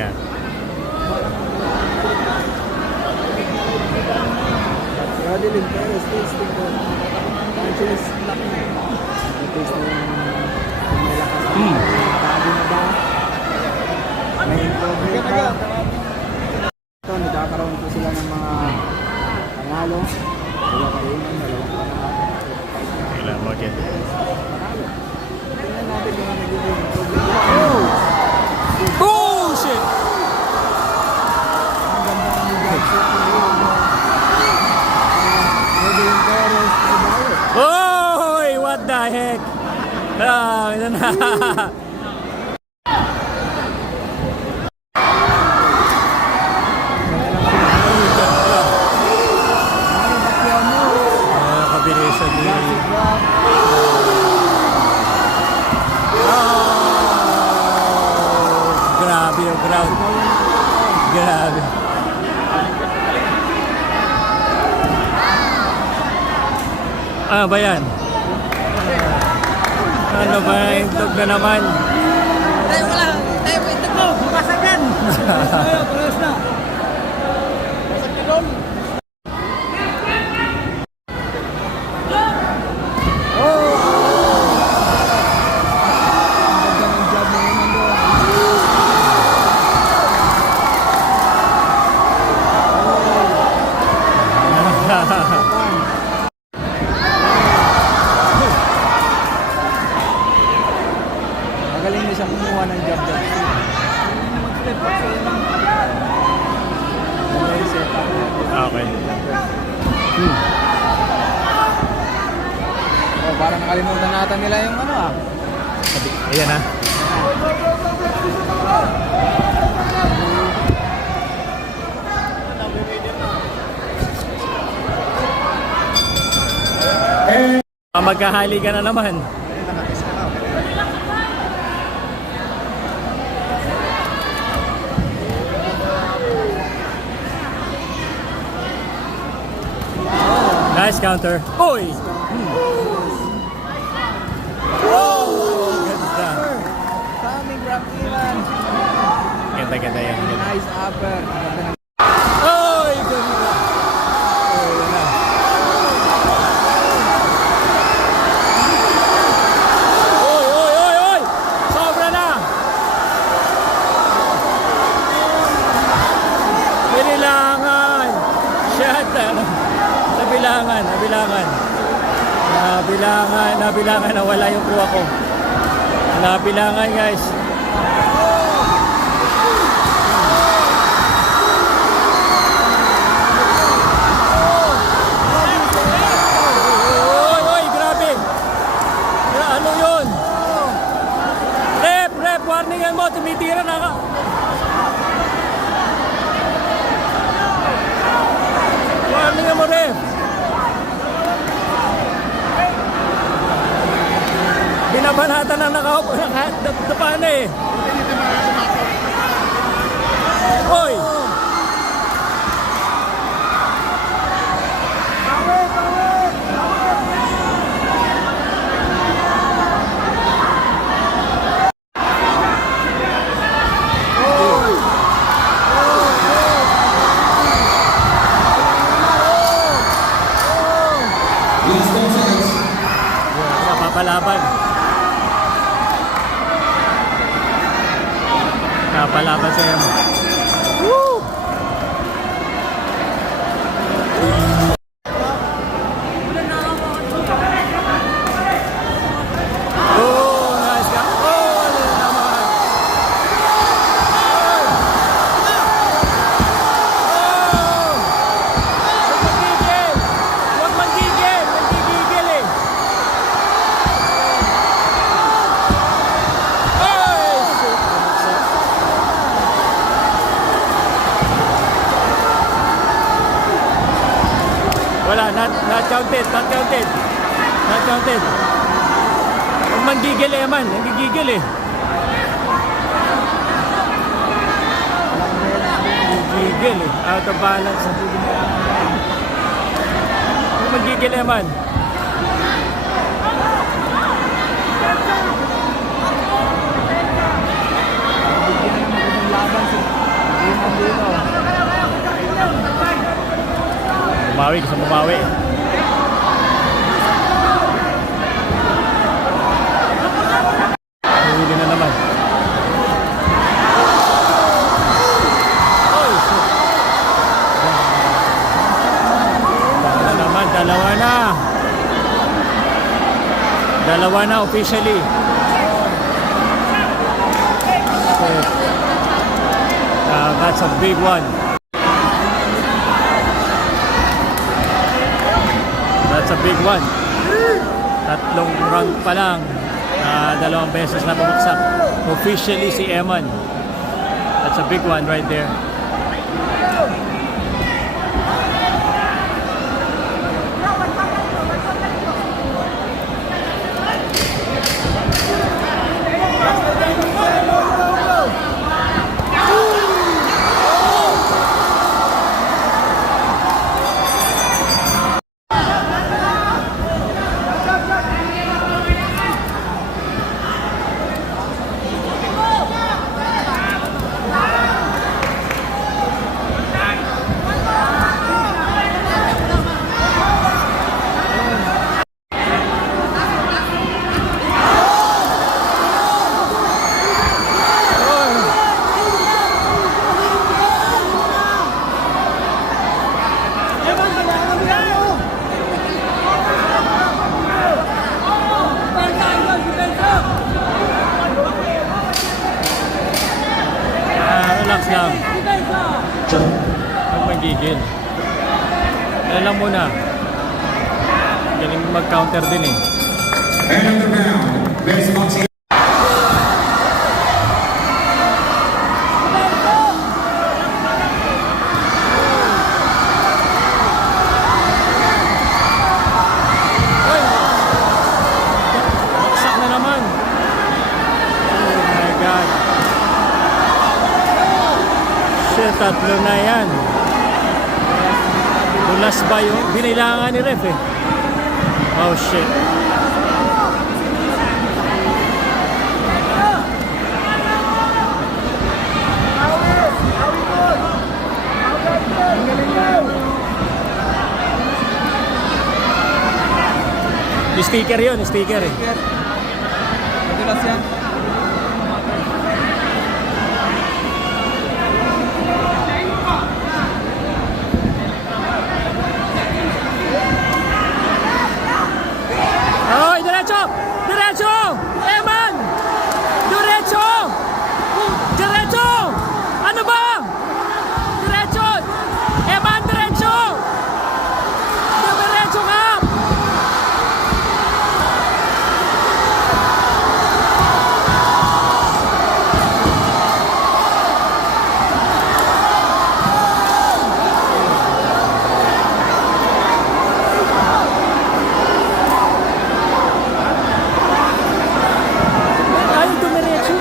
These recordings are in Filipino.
talaga. Adeline Perez, tasting ko. Angeles, laki. Tasting may lakas. Bago na ba? May improvement pa. Ito, nagkakaroon po sila ng mga panalo. Dalawa kainan, dalawang panalo. Kailan mo dyan. Panalo. Tingnan natin kung ano nagiging improvement. Oh, shit! Ang ganda ng drop shot na yun. Adeline Perez, ay bayo. Oy! What the heck? Ah, ito na. Combination ni... Grabe yung crowd. Grabe. Ah, ba yan? Ano ba? Intog na naman. Tayo wala. Tayo po ito ko. Bukasagan. Parehas na. Basag ka doon. Oh! Ang ganda ng job na naman doon. Magaling na siya kumuha ng job doon. Mag-step back sa'yo ng... May set up. Okay. Oh, parang nakalimutan natin nila yung ano ah. Ayan na. Magkahali ka na naman. Nice counter. Oy! Oh! Ganda. Coming from Iran. Ganda yan. Ganda. Nice upper. Ganda ng... Oy! Ganda. Oh, yan na. Oy! Oy! Oy! Oy! Sobra na! Binilangan! Shut up! Nabilangan, nabilangan. Nabilangan na wala yung kuha ko. Nabilangan, guys. Oy, oy, grabe. Ano yun? Rep, warningan mo, tumitira na ka. Warningan mo, rep. Binabanatan na nakaupo ng dapan eh. Hoy! Napapalaban. Napapalaban sa'yo. Woo! Oh, nice ka. Oh, ano naman. Oh! Huwag manggigil. Manggigil eh. Wala, not counted. Not counted. Huwag manggigil eh man, nanggigigil eh. Gigil eh, out of balance. Huwag manggigil eh man. Bigyan ng magandang laban sa Bumawi, gusto bumawi. Huli na naman. Oy, shit. Dalawa naman, dalawa na. Dalawa na officially. Shit. That's a big one. That's a big one. Tatlong round pa lang. Dalawang beses na bumagsak. Officially si Eman. That's a big one right there. Relax lang. Huwag magigil. Yan lang muna. Galing mag-counter din eh. End of the round. Best boxing. Uy! Baksak na naman. Oh my God. Shit, tatlo na yan. Tulas ba yung binilangan ni Ref eh? Oh shit. Yung sticker yun, yung sticker eh. Madulas yan. Oy, diretso! Diretso! Eman! Diretso! Diretso! Ano ba? Diretso! Eman, diretso! Diretso ka! Ayaw dumiretso.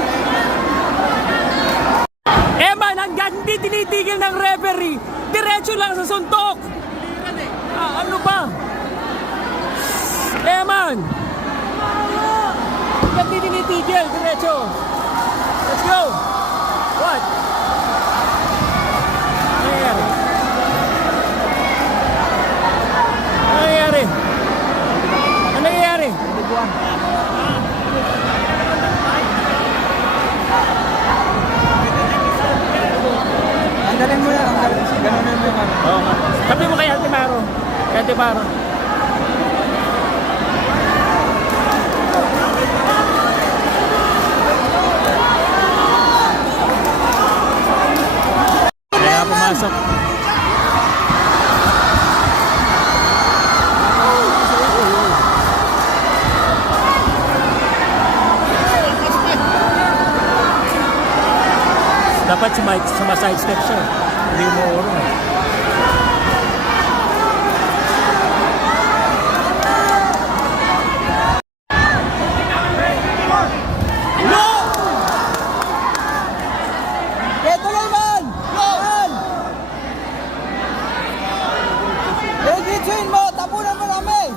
Eman, hanggang hindi tinitigil ng referee, diretso lang sa suntok. Ano ba? Eman! Hanggang hindi tinitigil, diretso. Let's go! What? Ano nangyayari? Ano nangyayari? Ano nangyayari? Tanggalin mo yan. Ganunin mo yung ano. Oo nga. Sabi mo kay Ate Maro. Kay Ate Maro. Kaya pumasok. Dapat sumaside-step siya. Hindi mo urong eh. Tuloy man! Man! Regitsuin mo! Tapunan mo namin!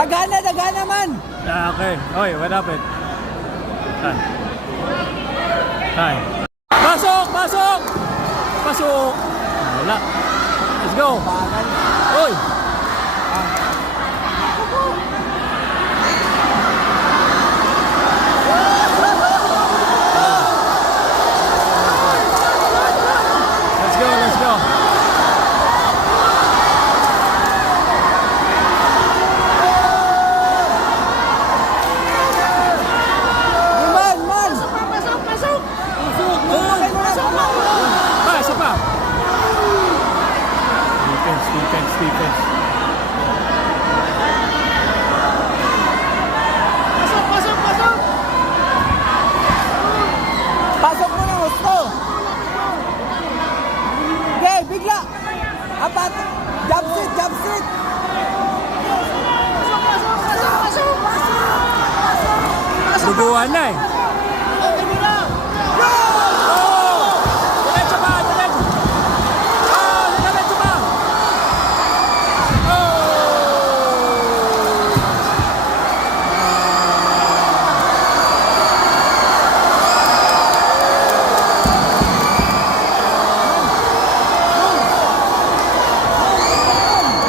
Dagana man! Okay. Oy, what happened? Hi. Hi. Pasok! Pasok! pasok. Wala. Let's go. Uy. Let's go, let's go. Man, man! Pasok! Pasok! Pa, isa pa. Defense, defense, defense. Pasok mo ng gusto! Okay, bigla! Apat! Jump seat! Jump seat! Duguan na eh. Oh! Diretso ba? Diretso! Oh! Diretso ba?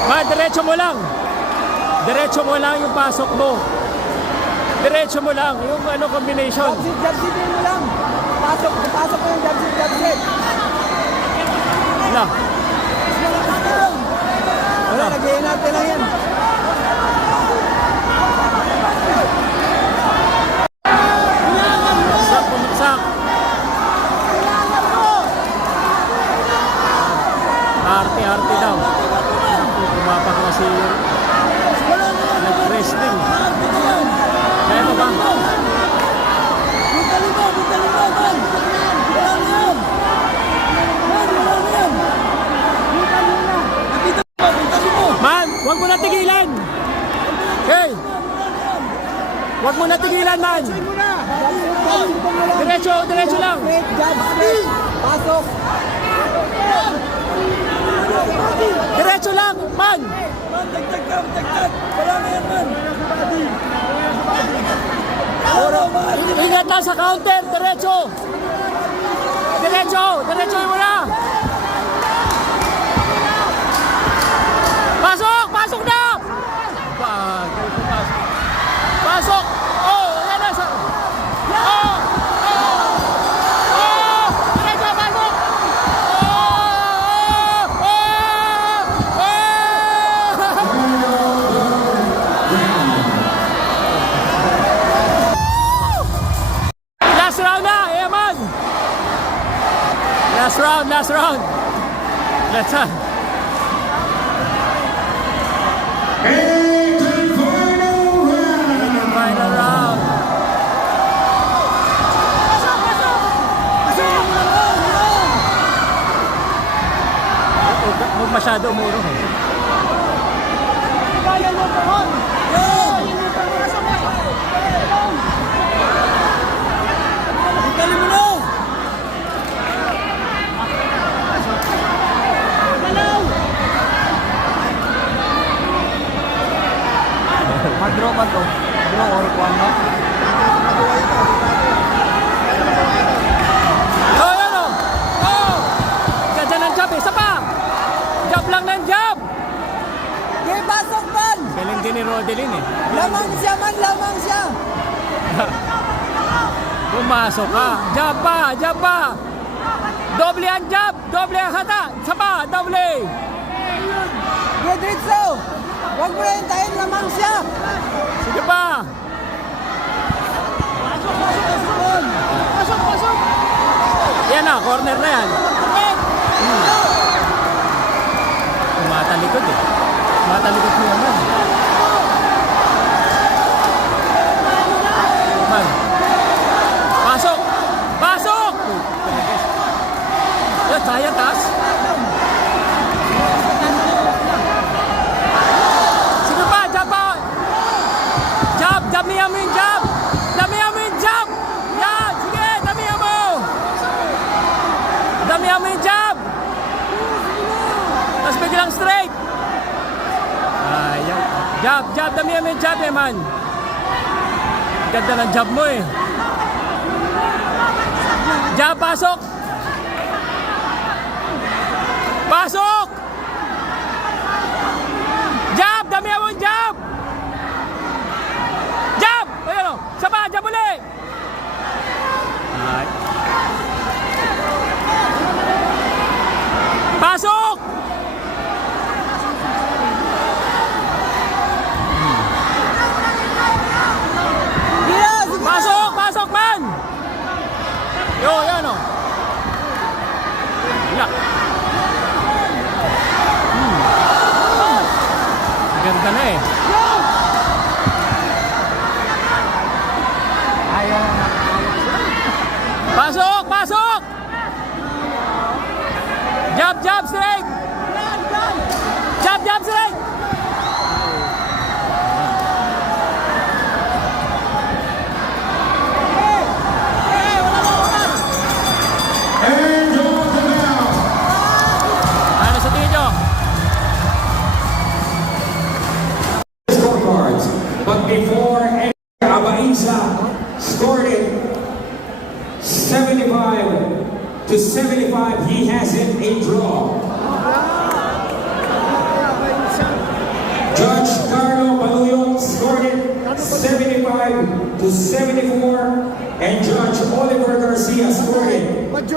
Ma, diretso mo lang. Diretso mo lang yung pasok mo. Diretso mo lang yung ano combination. Jump seat mo lang! Pasok mo yung jump seat! Wala. Wala, lagayin natin lang yan. Bumagsak, bumagsak. Arte-arte daw. Pumapak na si nag-wrestling. Kaya mo ba? Man, huwag mo na tigilan. Hey! Huwag mo na tigilan, man. Diretso, diretso lang. Jump straight! Pasok! Diretso lang, man. Wala na yan, man! Ingat lang sa counter, diretso. Diretso, diretso mo na. Pasok, pasok na. Bagay ko pasok. Pasok. Oh, yan na. Oh, oh, oh. Diretso, pasok. Oh, oh, oh. Last round na, Eman. Last round, last round. Let's go. And the final round. Final round. Huwag masyado umuro eh. Galing mo na! Mag-draw ba to? Draw or kuwan na? Oh, yan o. Oh. Ganda ng jab eh. Isa pa. Jab lang ng jab. Okay, pasok man! Galing din ni Rodelin eh. Lamang siya man, lamang siya! Pumasok ka. Jab pa, jab pa. Doble ang jab. Doble ang hata. Isa pa, doble. Okay, Dritso! Huwag mo na hintayin, lamang siya! Sige pa. Pasok, pasok! Yan na, corner na yan. Tumatalikod eh. Tumatalikod mo naman. Man. Pasok! Pasok! Yan, kaya taas. Sige pa, jab pa. Jab, damihan mo yung jab. Damihan mo yung jab. Yan, sige, damihan mo. Damihan mo yung jab. Tapos biglang straight. Ayaw. Jab, jab, damihan mo yung jab eh, man. Ganda ng jab mo eh. Jab, pasok. Pasok! Jab! Damihan mo yung jab! Jab! Ayun o! Saba! Jab ulit! Alright. Pasok! Pasok! Pasok man! Yo, yan o. Wala. Ganda na eh. Pasok! Pasok! Jab! Jab! Straight! Jab! Jab! Straight! And on the bell. Ano sa tingin nyo? Scorecards. But before Abaiza scored it 75 to 75, he has it a draw. Judge Carlo Baluyot scored it 75 to 74, and Judge Oliver Garcia scored it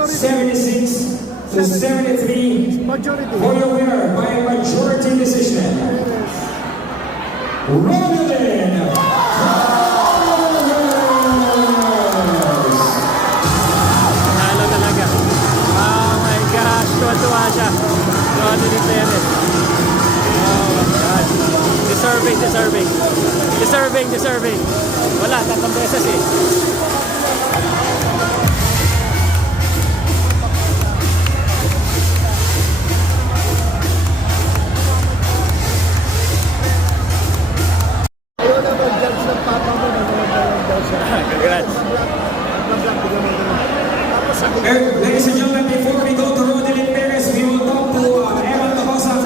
76 to 73 for your winner by majority decision. Ronaldin Nalo talaga. Oh my gosh. Tuwa-tuwa siya. Tuwa-tuwa ni Teres. Oh my gosh. Deserving, deserving. Deserving, deserving. Wala, tatlong beses eh. Congrats. Ladies and gentlemen, before we go to Ronaldin Perez, we will talk to Evan Tobosa.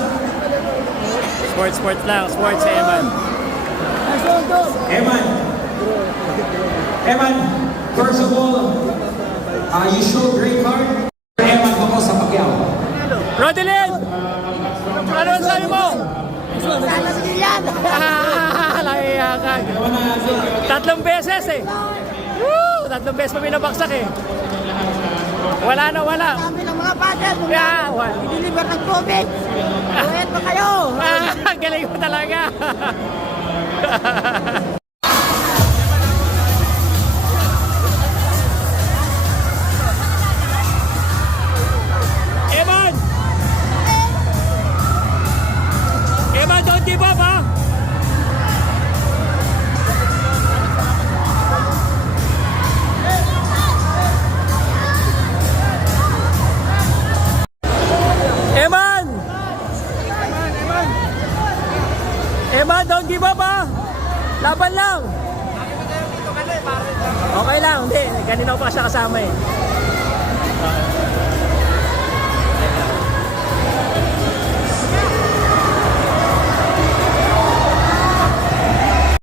Sports lang. Sports, Eman. Evan, first of all, you showed great heart. Evan Tobosa Pacquiao. Rodelin! Ano ang sabi mo? Lahiyakan. Tatlong beses eh. Woo! Tatlong beses pa binabaksak eh. Wala na wala. Kami ng mga pattern. Yeah, wala. I-deliver ng COVID. Uwet pa kayo. Ang galing mo talaga. Eman! Eman, don't give up ha! Eman! Eman, don't give up ha! Laban lang! Okay lang, hindi. Kanina ko pa siya kasama eh.